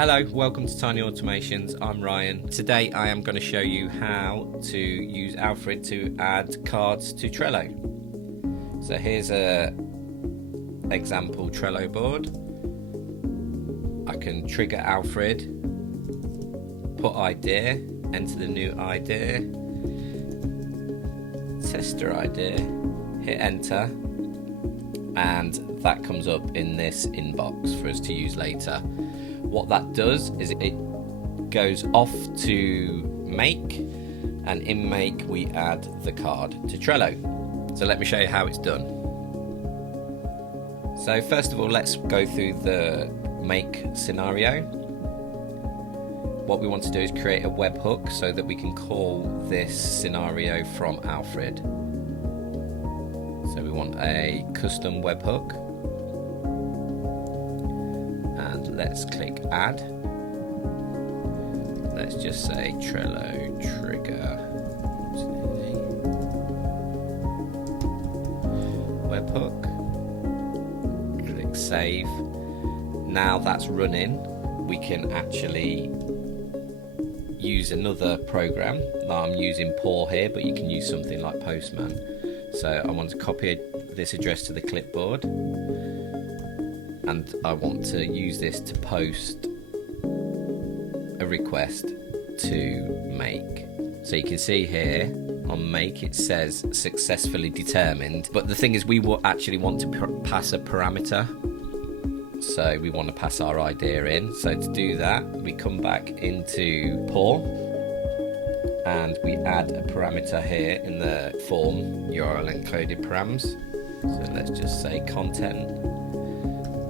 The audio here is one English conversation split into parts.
Hello, welcome to Tiny Automations. I'm Ryan. Today I am going to show you how to use Alfred to add cards to Trello. So here's a example Trello board. I can trigger Alfred, put idea, enter the new idea, tester idea, hit enter, and that comes up in this inbox for us to use later. What that does is it goes off to Make, and in Make we add the card to Trello. So let me show you how it's done. So first of all, let's go through the Make scenario. What we want to do is create a webhook so that we can call this scenario from Alfred. So we want a custom webhook. And let's click add. Let's just say Trello trigger webhook. Click save. Now that's running, we can actually use another program. Now I'm using Paw here, but you can use something like Postman. So I want to copy this address to the clipboard, and I want to use this to post a request to Make. So you can see here on Make it says successfully determined, but the thing is we will actually want to pass a parameter. So we want to pass our idea in. So to do that, we come back into Paw and we add a parameter here in the form URL encoded params. So let's just say content.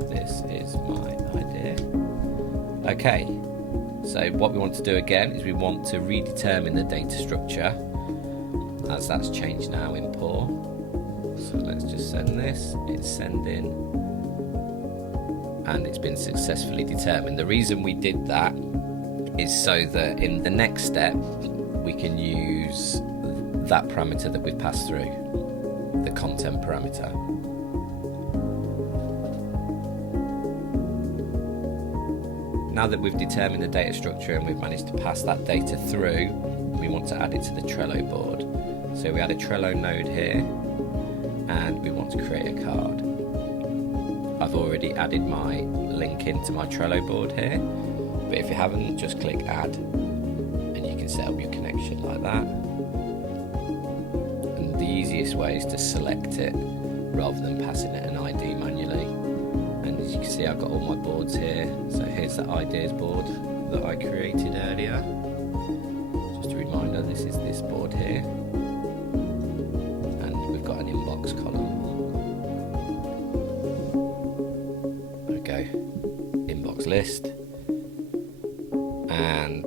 This is my idea. Okay, so what we want to do again is we want to redetermine the data structure, as that's changed now in Paw. So let's just send this. It's sending, and it's been successfully determined. The reason we did that is so that in the next step we can use that parameter that we've passed through, the content parameter. Now that we've determined the data structure and we've managed to pass that data through, we want to add it to the Trello board. So we add a Trello node here and we want to create a card. I've already added my link into my Trello board here, but if you haven't, just click add and you can set up your connection like that. And the easiest way is to select it rather than passing it an ID manually. And as you can see, I've got all my boards here. So here's the ideas board that I created earlier. Just a reminder, this is this board here. And we've got an inbox column. Inbox list, and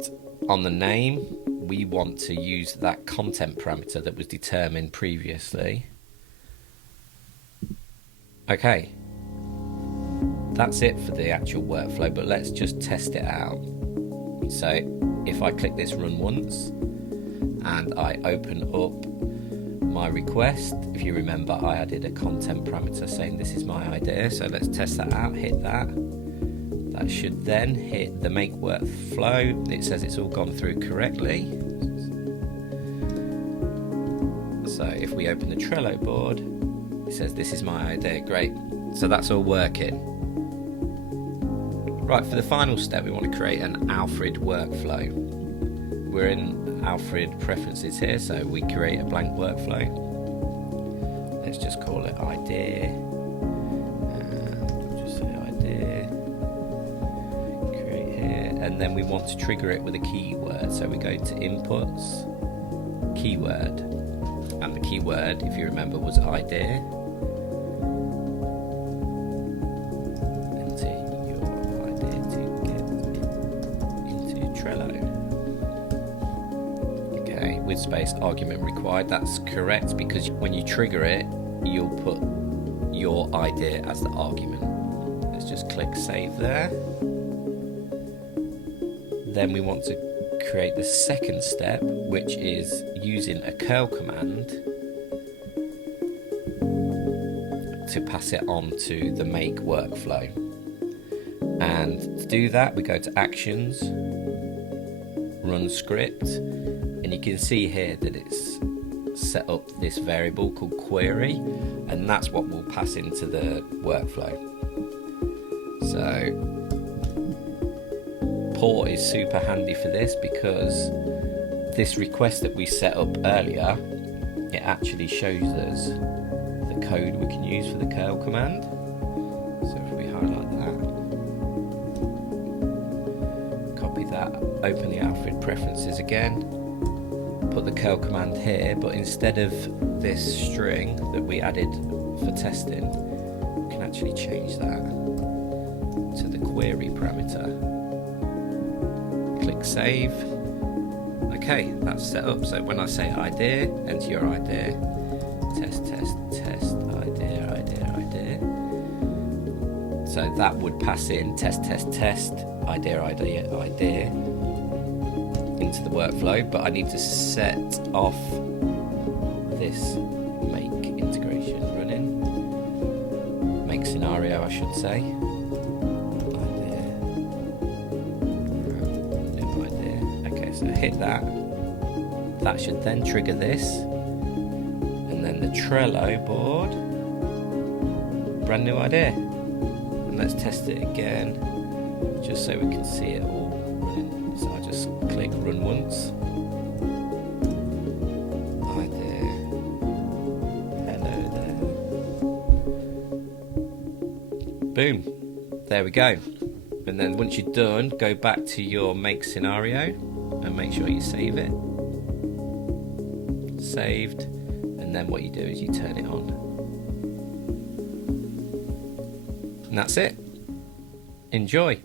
on the name we want to use that content parameter that was determined previously. Okay, that's it for the actual workflow, but let's just test it out. So if I click this run once and I open up my request, if you remember I added a content parameter saying this is my idea, so let's test that out. Hit that. That should then hit the make workflow. It says it's all gone through correctly. So if we open the Trello board, it says this is my idea. Great, so that's all working. Right, for the final step we want to create an Alfred workflow. We're in Alfred preferences here, so we create a blank workflow. Let's just call it idea, and we'll just say idea, create here, and then we want to trigger it with a keyword. So we go to inputs, keyword, and the keyword, if you remember, was idea. Enter your idea to get into Trello. With space argument required. That's correct, because when you trigger it you'll put your idea as the argument. Let's just click save there. Then we want to create the second step, which is using a curl command to pass it on to the make workflow. And to do that, we go to Actions, Run Script, and you can see here that it's set up this variable called query, and that's what we'll pass into the workflow. So port is super handy for this, because this request that we set up earlier, it actually shows us the code we can use for the curl command. So if we highlight that, copy that, open the Alfred preferences again, put the curl command here, but instead of this string that we added for testing, we can actually change that to the query parameter. Click save. Okay, that's set up. So when I say idea, enter your idea, test, test, test, idea, idea, idea. So that would pass in test, test, test, idea, idea, idea into the workflow, but I need to set off this make integration running, make scenario I should say, idea. Okay, so hit that, that should then trigger this, and then the Trello board, brand new idea, and let's test it again just so we can see it all running. So I just click run once. Idea. Hello there. Boom. There we go. And then once you're done, go back to your make scenario and make sure you save it. Saved. And then what you do is you turn it on. And that's it. Enjoy.